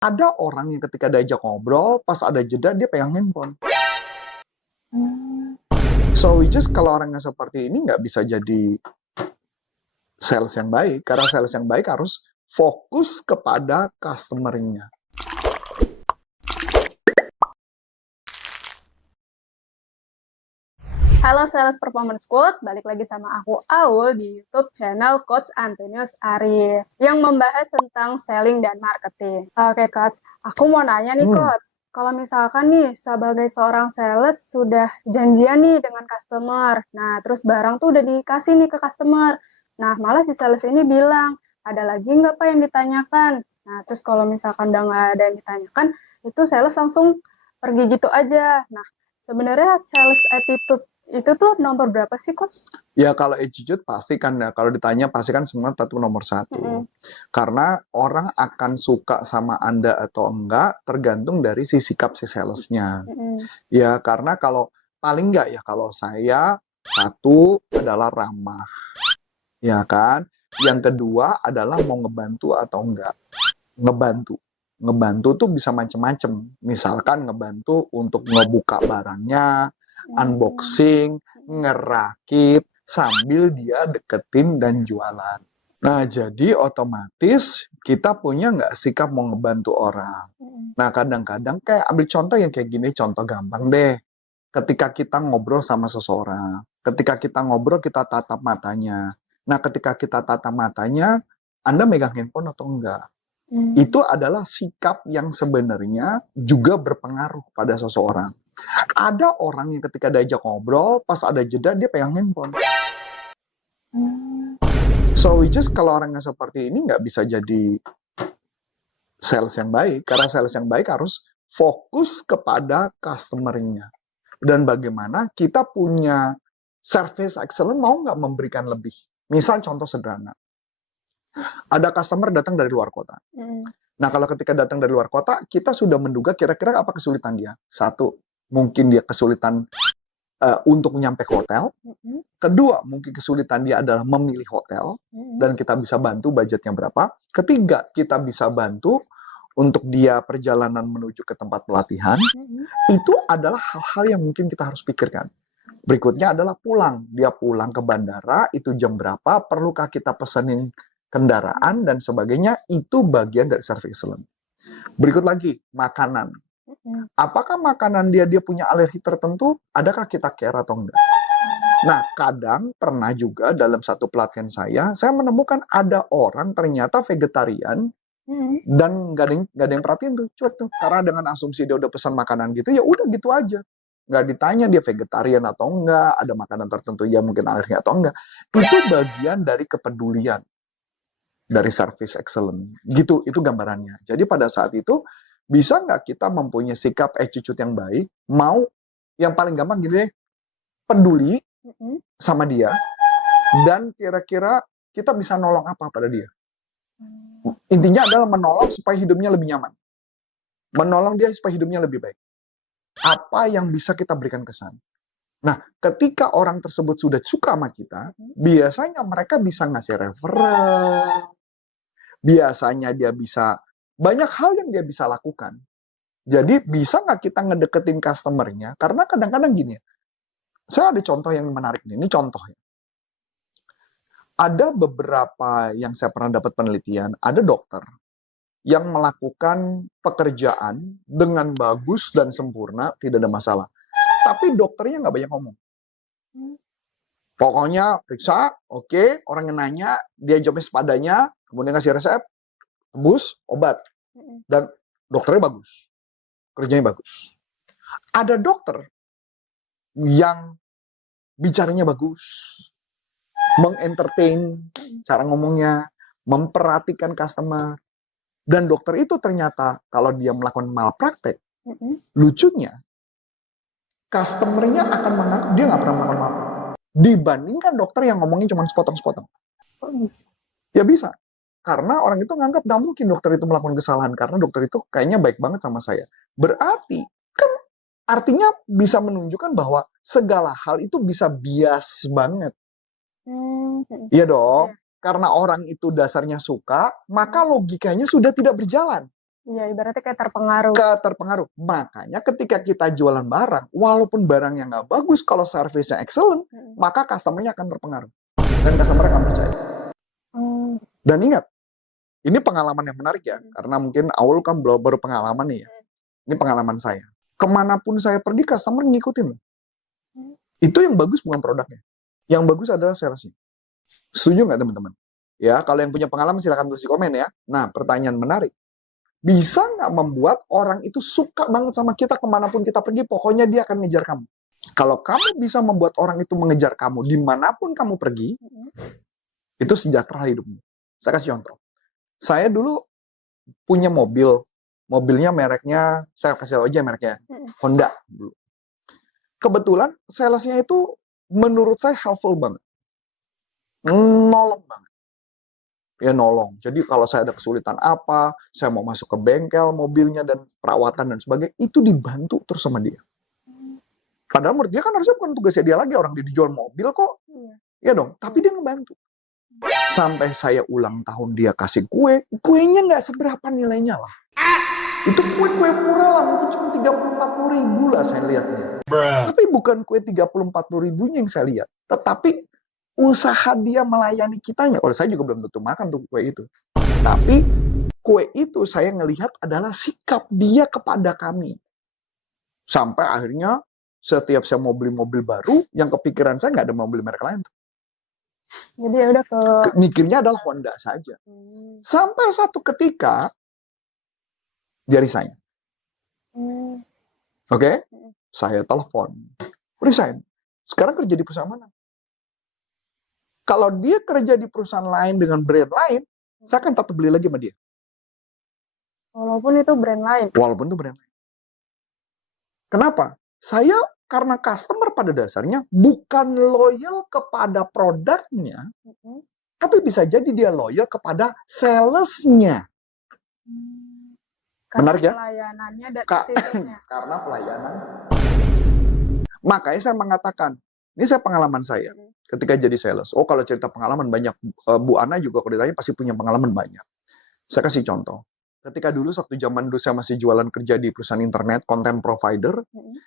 Ada orang yang ketika diajak ngobrol, pas ada jeda dia pegang handphone. So which is kalau orang yang seperti ini nggak bisa jadi sales yang baik, karena sales yang baik harus fokus kepada customer-nya. Halo Sales Performance Coach, balik lagi sama aku Aul di YouTube channel Coach Antonius Arif yang membahas tentang selling dan marketing. Oke Coach, aku mau nanya nih Coach, kalau misalkan nih sebagai seorang sales sudah janjian nih dengan customer, nah terus barang tuh udah dikasih nih ke customer, nah malah si sales ini bilang, ada lagi nggak Pak yang ditanyakan? Nah terus kalau misalkan udah nggak ada yang ditanyakan, itu sales langsung pergi gitu aja. Nah sebenarnya sales attitude itu tuh nomor berapa sih, Coach? Ya kalau attitude pasti kan ya, kalau ditanya pasti kan semua tentu nomor satu. Karena orang akan suka sama Anda atau enggak tergantung dari si sikap si salesnya. Ya karena kalau paling enggak ya kalau saya satu adalah ramah. Ya kan? Yang kedua adalah mau ngebantu atau enggak. Ngebantu. Ngebantu tuh bisa macam-macam. Misalkan ngebantu untuk ngebuka barangnya, unboxing, ngerakit, sambil dia deketin dan jualan. Nah, jadi otomatis kita punya nggak sikap mau ngebantu orang. Nah, kadang-kadang kayak ambil contoh yang kayak gini, contoh gampang deh. Ketika kita ngobrol sama seseorang, ketika kita ngobrol kita tatap matanya. Nah, ketika kita tatap matanya, Anda megang handphone atau enggak? Itu adalah sikap yang sebenarnya juga berpengaruh pada seseorang. Ada orang yang ketika diajak ngobrol, pas ada jeda dia pegang handphone. So which is kalau orang yang seperti ini nggak bisa jadi sales yang baik, karena sales yang baik harus fokus kepada customer-nya. Dan bagaimana kita punya service excellent mau nggak memberikan lebih. Misal contoh sederhana, ada customer datang dari luar kota. Nah, kalau ketika datang dari luar kota, kita sudah menduga kira-kira apa kesulitan dia. Satu, mungkin dia kesulitan untuk nyampe ke hotel. Kedua, mungkin kesulitan dia adalah memilih hotel. Dan kita bisa bantu budgetnya berapa. Ketiga, kita bisa bantu untuk dia perjalanan menuju ke tempat pelatihan. Itu adalah hal-hal yang mungkin kita harus pikirkan. Berikutnya adalah pulang. Dia pulang ke bandara, itu jam berapa, perlukah kita pesenin kendaraan dan sebagainya, itu bagian dari service excellence. Berikut lagi, makanan. Apakah makanan dia punya alergi tertentu? Adakah kita care atau enggak? Nah, kadang pernah juga dalam satu pelatihan saya menemukan ada orang ternyata vegetarian dan gak ada yang perhatiin tuh, cuek tuh. Karena dengan asumsi dia udah pesan makanan gitu, ya udah gitu aja. Nggak ditanya dia vegetarian atau enggak, ada makanan tertentu ya mungkin alergi atau enggak. Itu bagian dari kepedulian dari service excellent. Gitu, itu gambarannya. Jadi pada saat itu, bisa nggak kita mempunyai sikap attitude yang baik, mau yang paling gampang gini deh, peduli sama dia, dan kira-kira kita bisa nolong apa pada dia. Intinya adalah menolong supaya hidupnya lebih nyaman. Menolong dia supaya hidupnya lebih baik. Apa yang bisa kita berikan kesan? Nah, ketika orang tersebut sudah suka sama kita, biasanya mereka bisa ngasih referral, biasanya dia bisa, banyak hal yang dia bisa lakukan. Jadi bisa nggak kita ngedeketin customer-nya? Karena kadang-kadang gini, saya ada contoh yang menarik nih, ini contohnya. Ada beberapa yang saya pernah dapat penelitian, ada dokter yang melakukan pekerjaan dengan bagus dan sempurna, tidak ada masalah. Tapi dokternya nggak banyak ngomong. Pokoknya periksa, oke, orang yang nanya, dia jawabnya sepadanya, kemudian kasih resep, tembus, obat. Dan dokternya bagus. Kerjanya bagus. Ada dokter yang bicaranya bagus, mengentertain cara ngomongnya, memperhatikan customer. Dan dokter itu ternyata kalau dia melakukan malpraktek, lucunya, customer-nya akan mengaku dia nggak pernah melakukan malpraktek. Dibandingkan dokter yang ngomongnya cuma sepotong-sepotong. Ya bisa. Karena orang itu nganggap nggak mungkin dokter itu melakukan kesalahan. Karena dokter itu kayaknya baik banget sama saya. Berarti, kan artinya bisa menunjukkan bahwa segala hal itu bisa bias banget. Iya dong. Karena orang itu dasarnya suka, maka logikanya sudah tidak berjalan. Iya, ibaratnya kayak terpengaruh. Terpengaruh. Makanya ketika kita jualan barang, walaupun barangnya nggak bagus, kalau servisnya excellent, maka customer-nya akan terpengaruh. Dan customer akan percaya. Dan ingat, ini pengalaman yang menarik ya, karena mungkin Aul kan baru pengalaman nih ya. Ini pengalaman saya. Kemanapun saya pergi, customer ngikutin loh. Itu yang bagus bukan produknya. Yang bagus adalah salesnya. Setuju nggak teman-teman? Ya, kalau yang punya pengalaman silakan tulis di komen ya. Nah, pertanyaan menarik. Bisa nggak membuat orang itu suka banget sama kita kemanapun kita pergi, pokoknya dia akan ngejar kamu. Kalau kamu bisa membuat orang itu mengejar kamu dimanapun kamu pergi, itu sejahtera hidupmu. Saya kasih contoh. Saya dulu punya mobil. Mobilnya mereknya, saya kasih aja mereknya, Honda dulu. Kebetulan salesnya itu menurut saya helpful banget. Nolong banget. Ya nolong. Jadi kalau saya ada kesulitan apa, saya mau masuk ke bengkel mobilnya dan perawatan dan sebagainya, itu dibantu terus sama dia. Padahal menurut dia kan harusnya bukan tugasnya dia lagi, orang dia dijual mobil kok. Ya dong, tapi dia ngebantu. Sampai saya ulang tahun dia kasih kue, kuenya nggak seberapa nilainya lah. Itu kue-kue murah lah, mungkin cuma 30-40 ribu lah saya lihatnya. Tapi bukan kue 30-40 ribunya yang saya lihat. Tetapi usaha dia melayani kitanya. Kalau saya juga belum tentu makan tuh kue itu. Tapi kue itu saya ngelihat adalah sikap dia kepada kami. Sampai akhirnya setiap saya mau beli mobil baru, yang kepikiran saya nggak ada mau beli merek lain. Jadi ya udah mikirnya adalah Honda saja. Sampai satu ketika dia resign. Oke? Saya telepon. Resign. Sekarang kerja di perusahaan mana? Kalau dia kerja di perusahaan lain dengan brand lain, saya akan tetap beli lagi sama dia. Walaupun itu brand lain. Walaupun itu brand lain. Kenapa? Saya karena customer pada dasarnya bukan loyal kepada produknya, tapi bisa jadi dia loyal kepada salesnya. Menarik ya? Pelayanannya dan karena pelayanan. Makanya saya mengatakan, ini saya pengalaman saya ketika jadi sales. Oh, kalau cerita pengalaman banyak. Bu Ana juga kalau ditanya pasti punya pengalaman banyak. Saya kasih contoh. Ketika dulu, waktu zaman dulu saya masih jualan kerja di perusahaan internet, content provider,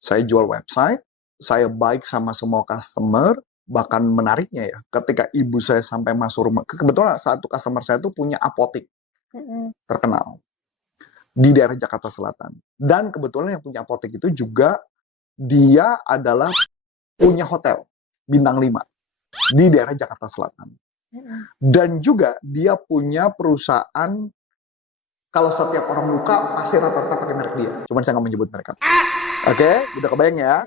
saya jual website, saya baik sama semua customer, bahkan menariknya ya, ketika ibu saya sampai masuk rumah, kebetulan satu customer saya tuh punya apotek terkenal di daerah Jakarta Selatan. Dan kebetulan yang punya apotek itu juga dia adalah punya hotel bintang 5 di daerah Jakarta Selatan. Dan juga dia punya perusahaan, kalau setiap orang luka pasti rata-rata pakai merek dia. Cuman saya nggak menyebut mereka. Oke, udah kebayang ya?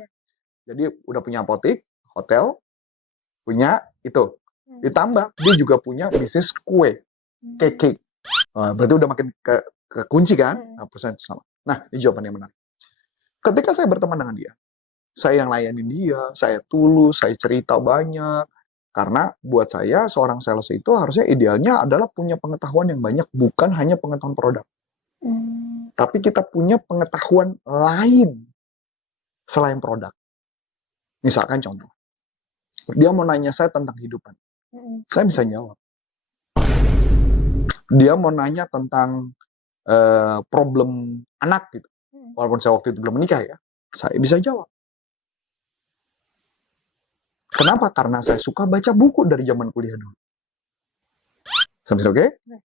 Jadi udah punya apotek, hotel, punya itu. Ditambah dia juga punya bisnis kue, cake. Berarti udah makin ke kunci kan? Nah, perusahaan itu sama. Nah, ini jawabannya benar. Ketika saya berteman dengan dia, saya yang layanin dia, saya tulus, saya cerita banyak. Karena buat saya, seorang sales itu harusnya idealnya adalah punya pengetahuan yang banyak, bukan hanya pengetahuan produk. Tapi kita punya pengetahuan lain selain produk. Misalkan contoh, dia mau nanya saya tentang kehidupan. Saya bisa jawab. Dia mau nanya tentang problem anak gitu. Walaupun saya waktu itu belum menikah ya, saya bisa jawab. Kenapa? Karena saya suka baca buku dari zaman kuliah dulu. Sampai oke?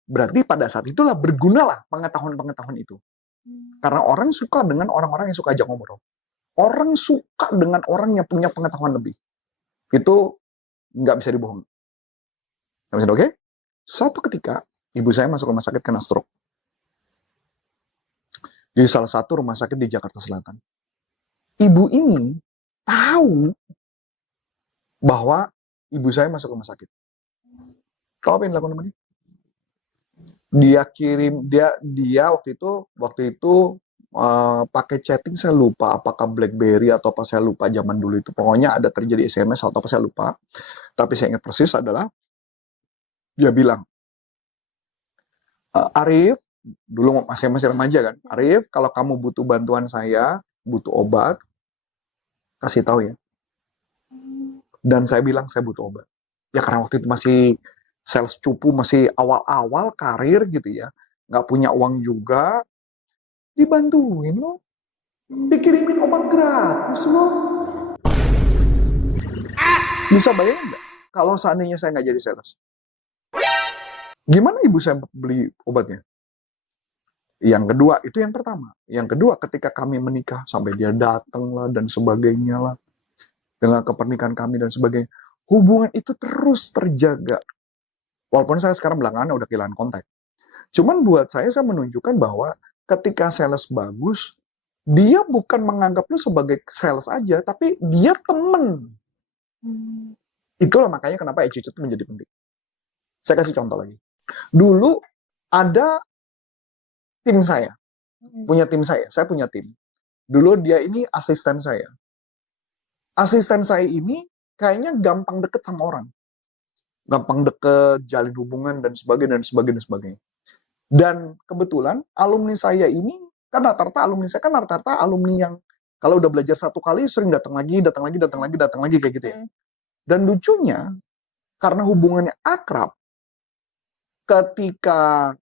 Berarti pada saat itulah bergunalah pengetahuan-pengetahuan itu. Karena orang suka dengan orang-orang yang suka ajak ngobrol. Orang suka dengan orang yang punya pengetahuan lebih. Itu nggak bisa dibohongi. Sampai oke? Suatu ketika, ibu saya masuk rumah sakit kena stroke. Di salah satu rumah sakit di Jakarta Selatan. Ibu ini tahu bahwa ibu saya masuk rumah sakit. Tahu apa yang dilakukan sama dia? Dia kirim, dia waktu itu pakai chatting, saya lupa apakah BlackBerry atau apa, saya lupa zaman dulu itu. Pokoknya ada terjadi SMS atau apa saya lupa. Tapi saya ingat persis adalah dia bilang, Arif, dulu masih remaja kan, Arif, kalau kamu butuh bantuan saya, butuh obat, kasih tahu ya. Dan saya bilang saya butuh obat. Ya karena waktu itu masih sales cupu, masih awal-awal karir gitu ya. Nggak punya uang juga. dibantuin loh, dikirimin obat gratis loh. Bisa bayangin nggak kalau seandainya saya nggak jadi sales? Gimana ibu saya beli obatnya? Yang kedua, itu yang pertama. Yang kedua, ketika kami menikah, sampai dia datang lah dan sebagainya lah, dengan kepernikahan kami dan sebagainya, hubungan itu terus terjaga. Walaupun saya sekarang belakangan udah kehilangan kontak. Cuman buat saya menunjukkan bahwa ketika sales bagus, dia bukan menganggap lu sebagai sales aja, tapi dia temen. Itulah makanya kenapa attitude menjadi penting. Saya kasih contoh lagi. Dulu ada tim saya, punya tim saya punya tim. Dulu dia ini asisten saya. Asisten saya ini kayaknya gampang deket sama orang. Gampang deket, jalin hubungan, dan sebagainya, dan sebagainya, dan sebagainya. Dan kebetulan alumni saya ini, kan rata-rata alumni yang kalau udah belajar satu kali sering datang lagi kayak gitu ya. Dan lucunya, karena hubungannya akrab, ketika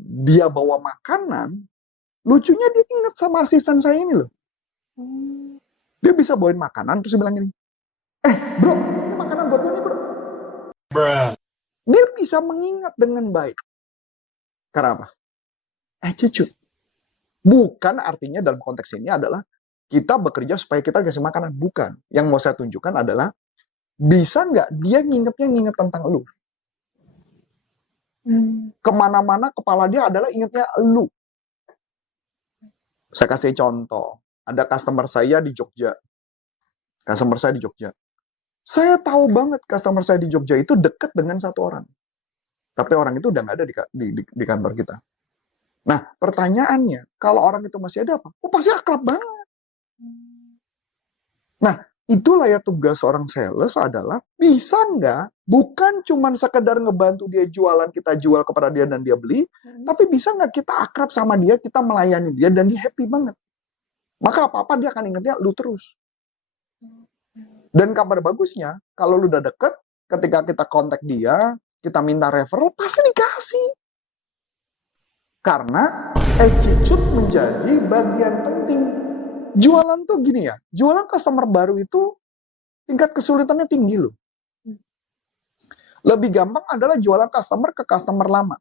dia bawa makanan, lucunya dia ingat sama asisten saya ini loh. Dia bisa bawain makanan, terus dia bilang gini, bro, ini makanan buat lo nih bro. Dia bisa mengingat dengan baik. Karena apa? Attitude. Bukan artinya dalam konteks ini adalah kita bekerja supaya kita kasih makanan. Bukan. Yang mau saya tunjukkan adalah, bisa nggak dia nginget tentang lu. Kemana-mana kepala dia adalah ingetnya lu. Saya kasih contoh. Ada customer saya di Jogja. Saya tahu banget customer saya di Jogja itu dekat dengan satu orang. Tapi orang itu udah nggak ada di kantor kita. Nah, pertanyaannya, kalau orang itu masih ada apa? Oh, pasti akrab banget. Nah, itulah ya tugas seorang sales adalah, bisa nggak, bukan cuma sekedar ngebantu dia jualan, kita jual kepada dia dan dia beli, tapi bisa nggak kita akrab sama dia, kita melayani dia, dan dia happy banget. Maka apa-apa dia akan ingatnya lu terus. Dan kabar bagusnya, kalau lu udah deket, ketika kita kontak dia, kita minta referral, pasti dikasih. Karena attitude menjadi bagian penting. Jualan tuh gini ya, jualan customer baru itu tingkat kesulitannya tinggi loh. Lebih gampang adalah jualan customer ke customer lama.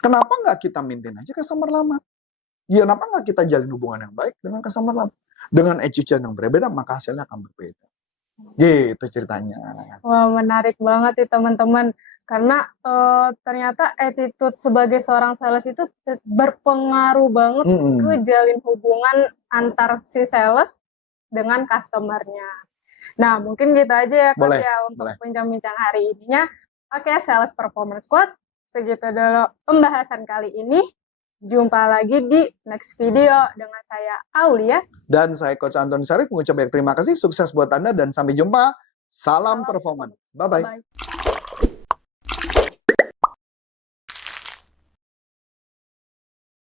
Kenapa nggak kita maintain aja customer lama? Ya, kenapa nggak kita jalin hubungan yang baik dengan customer lama? Dengan attitude yang berbeda, maka hasilnya akan berbeda. Gitu ceritanya. Wah, menarik banget nih teman-teman. Karena ternyata attitude sebagai seorang sales itu berpengaruh banget ke jalin hubungan antar si sales dengan customer-nya. Nah, mungkin gitu aja ya Coach ya untuk bincang-bincang hari ininya. Oke, Sales Performance Squad, segitu dulu pembahasan kali ini. Jumpa lagi di next video dengan saya Aulia. Dan saya Coach Antoni Sarif mengucapkan terima kasih, sukses buat Anda, dan sampai jumpa. Salam performance. Bye-bye.